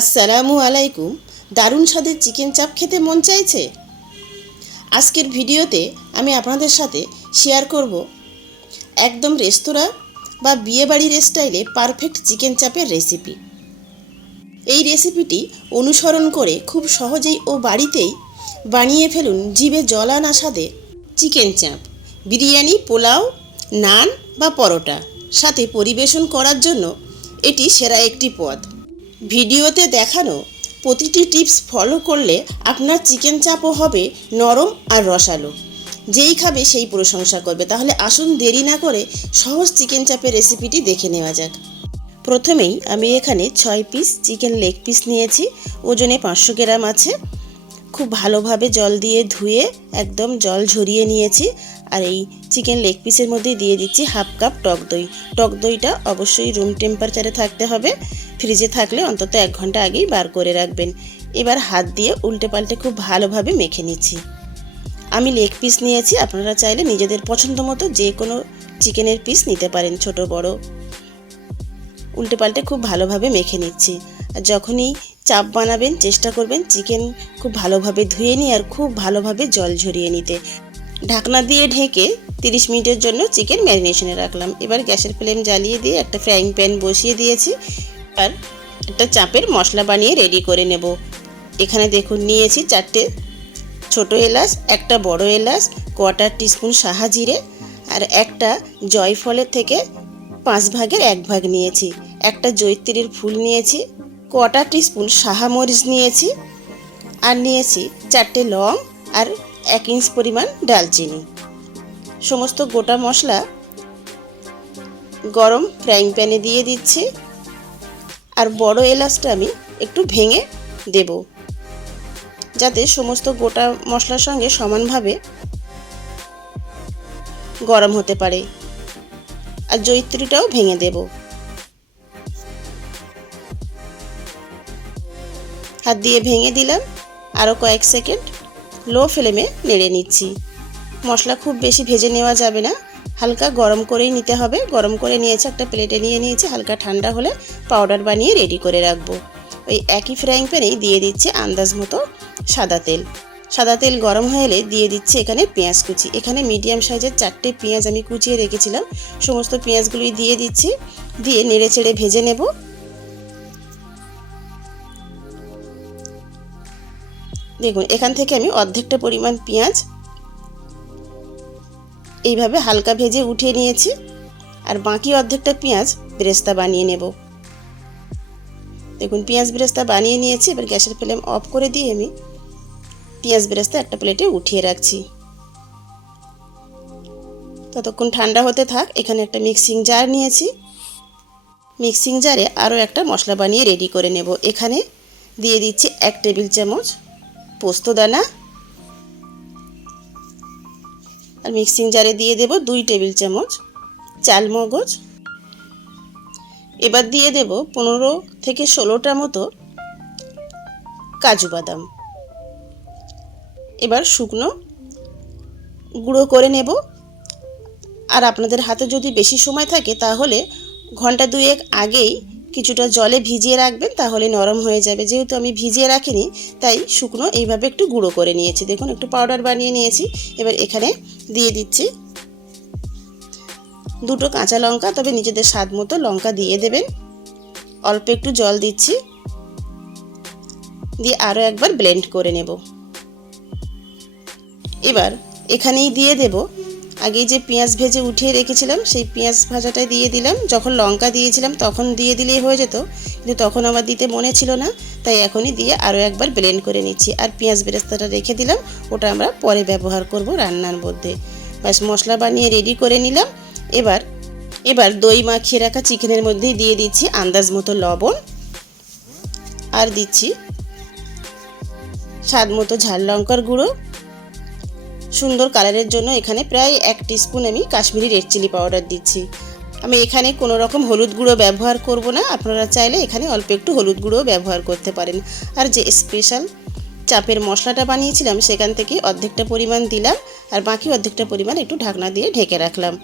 আসসালামু আলাইকুম। দারুণ স্বাদের চিকেন চাপ খেতে মন চাইছে? আজকের ভিডিওতে আমি আপনাদের সাথে শেয়ার করব একদম রেস্তোরাঁ বা বিয়েবাড়ির স্টাইলে পারফেক্ট চিকেন চাপের রেসিপি। এই রেসিপিটি অনুসরণ করে খুব সহজেই ও বাড়িতেই বানিয়ে ফেলুন জিভে জল আনা স্বাদে চিকেন চাপ। বিরিয়ানি, পোলাও, নান বা পরোটা সাথে পরিবেশন করার জন্য এটি সেরা একটি পদ। ভিডিওতে দেখানো প্রতিটি টিপস ফলো করলে আপনার চিকেন চাপও হবে নরম আর রসালো। যেই খাবে সেই প্রশংসা করবে। তাহলে আসুন দেরি না করে সহজ চিকেন চাপের রেসিপিটি দেখে নেওয়া যাক। প্রথমেই আমি এখানে 6 পিস চিকেন লেগ পিস নিয়েছি, ওজনে 500 গ্রাম আছে। খুব ভালোভাবে জল দিয়ে ধুয়ে একদম জল ঝরিয়ে নিয়েছি। আর এই চিকেন লেগ পিসের মধ্যে দিয়ে দিচ্ছি হাফ কাপ টক দই। টক দইটা অবশ্যই রুম টেম্পারেচারে থাকতে হবে, ফ্রিজে থাকলে অন্তত 1 ঘন্টা আগেই বার করে রাখবেন। এবার হাত দিয়ে উল্টে পাল্টে খুব ভালোভাবে মেখে নিচ্ছি। আমি লেগ পিস নিয়েছি, আপনারা চাইলে নিজেদের পছন্দ মতো যে কোনো চিকেনের পিস নিতে পারেন, ছোট বড়। উল্টে পাল্টে খুব ভালোভাবে মেখে নিচ্ছি। আর যখনই চাপ বানাবেন চেষ্টা করবেন চিকেন খুব ভালোভাবে ধুয়ে নিয়ে আর খুব ভালোভাবে জল ঝরিয়ে নিতে। ঢাকনা দিয়ে ঢেকে 30 মিনিটের জন্য চিকেন ম্যারিনেশনে রাখলাম। এবার গ্যাসের ফ্লেম জ্বালিয়ে দিয়ে একটা ফ্রাইং প্যান বসিয়ে দিয়েছি। আর একটা চাপের মশলা বানিয়ে রেডি করে নেব। এখানে দেখুন নিয়েছি 4টে ছোট এলাচ, একটা বড় এলাচ, 1/4 টিস্পুন সাহা জিরে আর একটা জয়ফলের থেকে 5 ভাগের 1 ভাগ নিয়েছি। একটা জয়িত্রীর ফুল নিয়েছি, 1/4 টিস্পুন সাহা মরিচ নিয়েছি আর নিয়েছি 4টে লং আর 1 ইঞ্চ পরিমাণ ডালচিনি। সমস্ত গোটা মশলা গরম ফ্রাইং প্যানে দিয়ে দিচ্ছি। আর বড় এলাচটা আমি একটু ভেঙে দেব, যাতে সমস্ত গোটা মশলার সঙ্গে সমানভাবে গরম হতে পারে। আর জয়িত্রীটাও ভেঙে দেব। হাত দিয়ে ভেঙে দিলাম। আরও কয়েক সেকেন্ড লো ফ্লেমে নেড়ে নিচ্ছি। মশলা খুব বেশি ভেজে নেওয়া যাবে না, হালকা গরম করেই নিতে হবে। গরম করে নিয়েছি, একটা প্লেটে নিয়ে নিয়েছি। হালকা ঠান্ডা হলে পাউডার বানিয়ে রেডি করে রাখবো। ওই একই ফ্রাইং প্যানেই দিয়ে দিচ্ছি আন্দাজ মতো সাদা তেল। সাদা তেল গরম হয়ে এলে দিয়ে দিচ্ছি এখানে পেঁয়াজ কুচি। এখানে মিডিয়াম সাইজের 4টে পেঁয়াজ আমি কুচিয়ে রেখেছিলাম, সমস্ত পেঁয়াজগুলোই দিয়ে দিচ্ছি। দিয়ে নেড়ে চেড়ে ভেজে নেব। দেখুন এখান থেকে আমি অর্ধেকটা পরিমাণ পেঁয়াজ এইভাবে হালকা ভেজে উঠিয়ে নিয়েছি। আর বাকি অর্ধেকটা পেঁয়াজ বেরেস্তা বানিয়ে নেব। দেখুন পেঁয়াজ বেরেস্তা বানিয়ে নিয়েছি। এবার গ্যাসের ফ্লেম অফ করে দিয়ে আমি পেঁয়াজ বেরেস্তা একটা প্লেটে উঠিয়ে রাখছি। ততক্ষণ ঠান্ডা হতে থাক। এখানে একটা মিক্সিং জার নিয়েছি। মিক্সিং জারে আরও একটা মশলা বানিয়ে রেডি করে নেব। এখানে দিয়ে দিচ্ছি 1 টেবিল চামচ পোস্তদানা। আর মিক্সিং জারে দিয়ে দেব 2 টেবিল চামচ চালমগজ। এবার দিয়ে দেব 15 থেকে 16টা মতো কাজু বাদাম। এবার শুকনো গুঁড়ো করে নেব। আর আপনাদের হাতে যদি বেশি সময় থাকে তাহলে ঘন্টা 2 আগেই কিছুটা জলে ভিজিয়ে রাখবেন, তাহলে নরম হয়ে যাবে। যেহেতু আমি ভিজিয়ে রাখিনি তাই শুকনো এইভাবে একটু গুঁড়ো করে নিয়েছি। দেখুন একটু পাউডার বানিয়ে নিয়েছি। এবার এখানে দিয়ে দিচ্ছি 2টো কাঁচা লঙ্কা, তবে নিজেদের স্বাদ মতো লঙ্কা দিয়ে দেবেন। অল্প একটু জল দিচ্ছি, দিয়ে আরও একবার ব্লেন্ড করে নেব। এবার এখানেই দিয়ে দেব আগেই যে পেঁয়াজ ভেজে উঠিয়ে রেখেছিলাম, সেই পেঁয়াজ ভাজাটাই দিয়ে দিলাম। যখন লঙ্কা দিয়েছিলাম তখন দিয়ে দিলেই হয়ে যেত, কিন্তু তখন আমার দিতে মনে ছিল না, তাই এখনই দিয়ে আরও একবার ব্লেন্ড করে নিচ্ছি। আর পেঁয়াজ বেরেস্তাটা রেখে দিলাম, ওটা আমরা পরে ব্যবহার করব রান্নার মধ্যে। ব্যাস মশলা বানিয়ে রেডি করে নিলাম। এবার দই মাখিয়ে রাখা চিকেনের মধ্যে দিয়ে দিচ্ছি আন্দাজ মতো লবণ। আর দিচ্ছি স্বাদ মতো ঝাল লঙ্কার গুঁড়ো। সুন্দর কালারের জন্য এখানে প্রায় 1 টিস্পুন আমি কাশ্মীরি রেড চিলি পাউডার দিচ্ছি। আমি এখানে কোনো রকম হলুদ গুঁড়ো ব্যবহার করব না, আপনারা চাইলে এখানে অল্প একটু হলুদ গুঁড়ো ব্যবহার করতে পারেন। আর যে স্পেশাল চাপের মশলাটা বানিয়েছিলাম সেখান থেকে অর্ধেকটা পরিমাণ দিলাম, আর বাকি অর্ধেকটা পরিমাণ একটু ঢাকনা দিয়ে ঢেকে রাখলাম,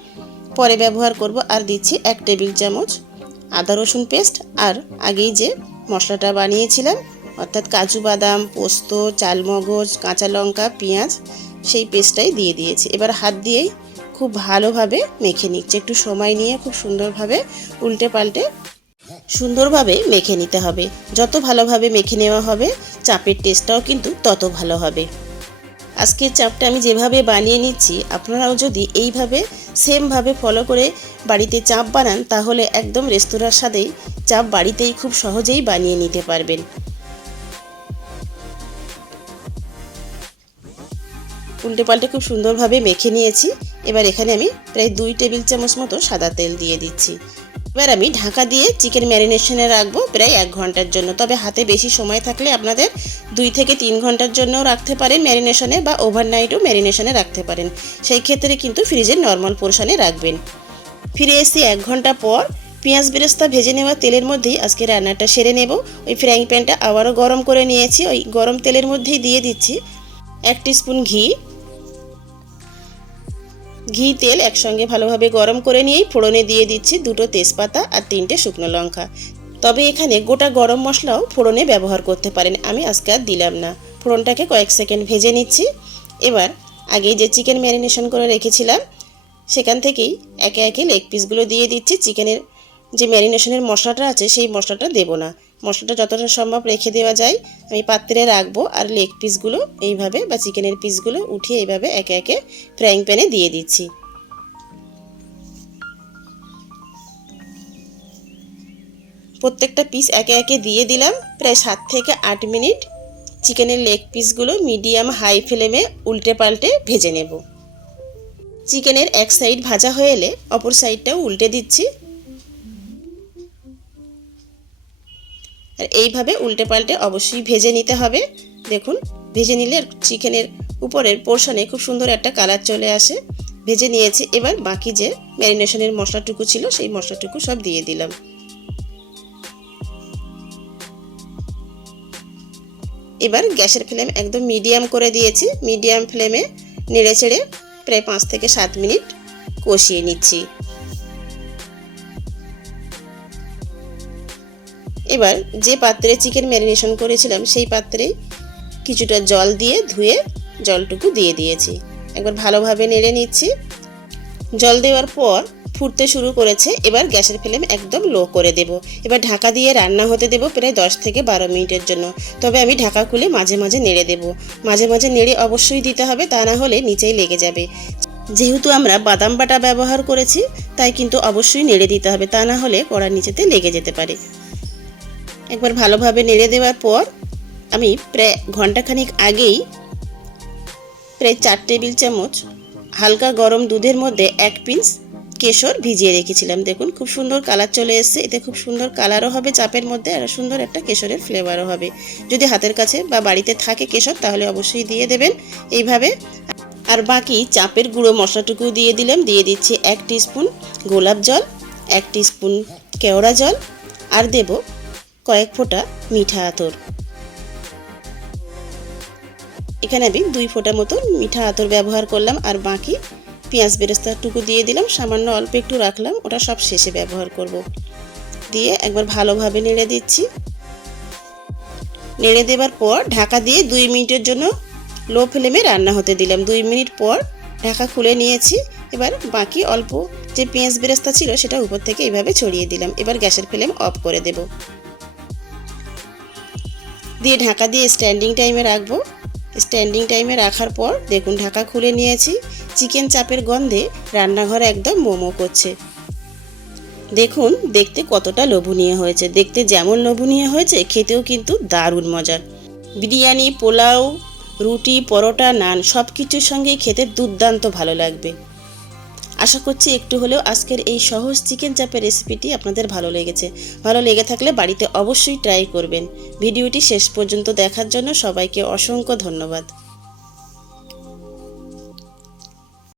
পরে ব্যবহার করব। আর দিচ্ছি 1 টেবিল চামচ আদা রসুন পেস্ট। আর আগেই যে মশলাটা বানিয়েছিলাম, অর্থাৎ কাজু বাদাম, পোস্ত, চালমগজ, কাঁচা লঙ্কা, পেঁয়াজ, সেই পেস্টটাই দিয়ে দিয়েছি। এবার হাত দিয়েই খুব ভালোভাবে মেখে নিচ্ছি। একটু সময় নিয়ে খুব সুন্দরভাবে উল্টে পাল্টে সুন্দরভাবে মেখে নিতে হবে। যত ভালোভাবে মেখে নেওয়া হবে চাপের টেস্টটাও কিন্তু তত ভালো হবে। আজকের চাপটা আমি যেভাবে বানিয়ে নিচ্ছি, আপনারাও যদি এইভাবে সেমভাবে ফলো করে বাড়িতে চাপ বানান তাহলে একদম রেস্তোরাঁর স্বাদেই চাপ বাড়িতেই খুব সহজেই বানিয়ে নিতে পারবেন। উল্টে পাল্টে খুব সুন্দরভাবে মেখে নিয়েছি। এবার এখানে আমি প্রায় 2 টেবিল চামচ মতো সাদা তেল দিয়ে দিচ্ছি। এবার আমি ঢাকা দিয়ে চিকেন ম্যারিনেশনে রাখবো প্রায় 1 ঘন্টার জন্য। তবে হাতে বেশি সময় থাকলে আপনাদের 2 থেকে 3 ঘন্টার জন্যও রাখতে পারেন ম্যারিনেশনে, বা ওভারনাইটও ম্যারিনেশনে রাখতে পারেন। সেই ক্ষেত্রে কিন্তু ফ্রিজের নর্মাল পোর্শনে রাখবেন। ফিরে এসে 1 ঘন্টা পর পেঁয়াজ বেরেস্তা ভেজে নেওয়া তেলের মধ্যেই আজকে রান্নাটা সেরে নেব। ওই ফ্রাইং প্যানটা আবারও গরম করে নিয়েছি। ওই গরম তেলের মধ্যেই দিয়ে দিচ্ছি 1 টিস্পুন ঘি। তেল একসঙ্গে ভালোভাবে গরম করে নিয়েই ফোড়নে দিয়ে দিচ্ছি 2টো তেজপাতা আর 3টে শুকনো লঙ্কা। তবে এখানে গোটা গরম মশলাও ফোড়নে ব্যবহার করতে পারেন, আমি আজকে আর দিলাম না। ফোড়নটাকে কয়েক সেকেন্ড ভেজে নিচ্ছি। এবার আগেই যে চিকেন ম্যারিনেশন করে রেখেছিলাম সেখান থেকেই একে একে লেগ পিসগুলো দিয়ে দিচ্ছি। চিকেনের যে ম্যারিনেশনের মশলাটা আছে সেই মশলাটা দেব না, মশলাটা যতটা সম্ভব রেখে দেওয়া যায় আমি পাত্রে রাখবো। আর লেগ পিসগুলো এইভাবে বা চিকেনের পিসগুলো উঠিয়ে এইভাবে একে একে ফ্রাইং প্যানে দিয়ে দিচ্ছি। প্রত্যেকটা পিস একে একে দিয়ে দিলাম। প্রায় 7 থেকে 8 মিনিট চিকেনের লেগ পিসগুলো মিডিয়াম হাই ফ্লেমে উল্টে পাল্টে ভেজে নেব। চিকেনের এক সাইড ভাজা হয়ে এলে অপর সাইডটাও উল্টে দিচ্ছি। আর এইভাবে উল্টে পাল্টে অবশ্যই ভেজে নিতে হবে। দেখুন, ভেজে নিলে চিকেনের উপরের পোর্শনে খুব সুন্দর একটা কালার চলে আসে। ভেজে নিয়েছি। এবার বাকি যে ম্যারিনেশনের মশলাটুকু ছিল সেই মশলাটুকু সব দিয়ে দিলাম। এবার গ্যাসের ফ্লেম একদম মিডিয়াম করে দিয়েছি। মিডিয়াম ফ্লেমে নেড়ে চেড়ে প্রায় 5 থেকে 7 মিনিট কষিয়ে নিচ্ছি। এবার যে পাত্রে চিকেন ম্যারিনেশন করেছিলাম সেই পাত্রে কিছুটা জল দিয়ে ধুয়ে জলটুকু দিয়ে দিয়েছি। একবার ভালোভাবে নেড়ে নিচ্ছি। জল দেওয়ার পর ফুটতে শুরু করেছে। এবার গ্যাসের ফ্লেম একদম লো করে দেব। এবার ঢাকা দিয়ে রান্না হতে দেব প্রায় 10 থেকে 12 মিনিটের জন্য। তবে আমি ঢাকা খুলে মাঝে মাঝে নেড়ে দেব। মাঝে মাঝে নেড়ে অবশ্যই দিতে হবে, তা না হলে নিচেই লেগে যাবে। যেহেতু আমরা বাদাম বাটা ব্যবহার করেছি তাই কিন্তু অবশ্যই নেড়ে দিতে হবে, তা না হলে কড়ার নিচেতে লেগে যেতে পারে। একবার ভালোভাবে নেড়ে দেওয়ার পর আমি প্রায় ঘন্টাখানিক আগেই প্রায় 4 টেবিল চামচ হালকা গরম দুধের মধ্যে 1 পিঞ্চ কেশর ভিজিয়ে রেখেছিলাম। দেখুন খুব সুন্দর কালার চলে এসেছে। এতে খুব সুন্দর কালারও হবে চাপের মধ্যে, আর সুন্দর একটা কেশরের ফ্লেভারও হবে। যদি হাতের কাছে বা বাড়িতে থাকে কেশর তাহলে অবশ্যই দিয়ে দেবেন এইভাবে। আর বাকি চাপের গুঁড়ো মশলাটুকু দিয়ে দিলাম। দিয়ে দিচ্ছি 1 টিস্পুন গোলাপ জল, 1 টিস্পুন কেওড়া জল, আর দেব কয়েক ফোঁটা মিঠা আতর। এখানে আমি 2 ফোঁটা মতো মিঠা আতর ব্যবহার করলাম। আর বাকি পেঁয়াজ বেরেস্তাটুকু দিয়ে দিলাম, সামান্য অল্প একটু রাখলাম, ওটা সব শেষে ব্যবহার করব। দিয়ে একবার ভালোভাবে নেড়ে দিচ্ছি। নেড়ে দেওয়ার পর ঢাকা দিয়ে 2 মিনিটের জন্য লো ফ্লেমে রান্না হতে দিলাম। 2 মিনিট পর ঢাকা খুলে নিয়েছি। এবার বাকি অল্প যে পেঁয়াজ বেরেস্তা ছিল সেটা উপর থেকে এইভাবে ছড়িয়ে দিলাম। এবার গ্যাসের ফ্লেম অফ করে দেব। দিয়ে ঢাকা দিয়ে স্ট্যান্ডিং টাইমে রাখবো। স্ট্যান্ডিং টাইমে রাখার পর দেখুন ঢাকা খুলে নিয়েছি। চিকেন চাপের গন্ধে রান্নাঘর একদম মোমো করছে। দেখুন দেখতে কতটা লোভনীয় হয়েছে। দেখতে যেমন লোভনীয় হয়েছে খেতেও কিন্তু দারুণ মজার। বিরিয়ানি, পোলাও, রুটি, পরোটা, নান সব কিছুর সঙ্গেই খেতে দুর্দান্ত ভালো লাগবে। আশা করছি একটু হলেও আজকের এই সহজ চিকেন চাপের রেসিপিটি আপনাদের ভালো লেগেছে। ভালো লেগে থাকলে বাড়িতে অবশ্যই ট্রাই করবেন। ভিডিওটি শেষ পর্যন্ত দেখার জন্য সবাইকে অসংখ্য ধন্যবাদ।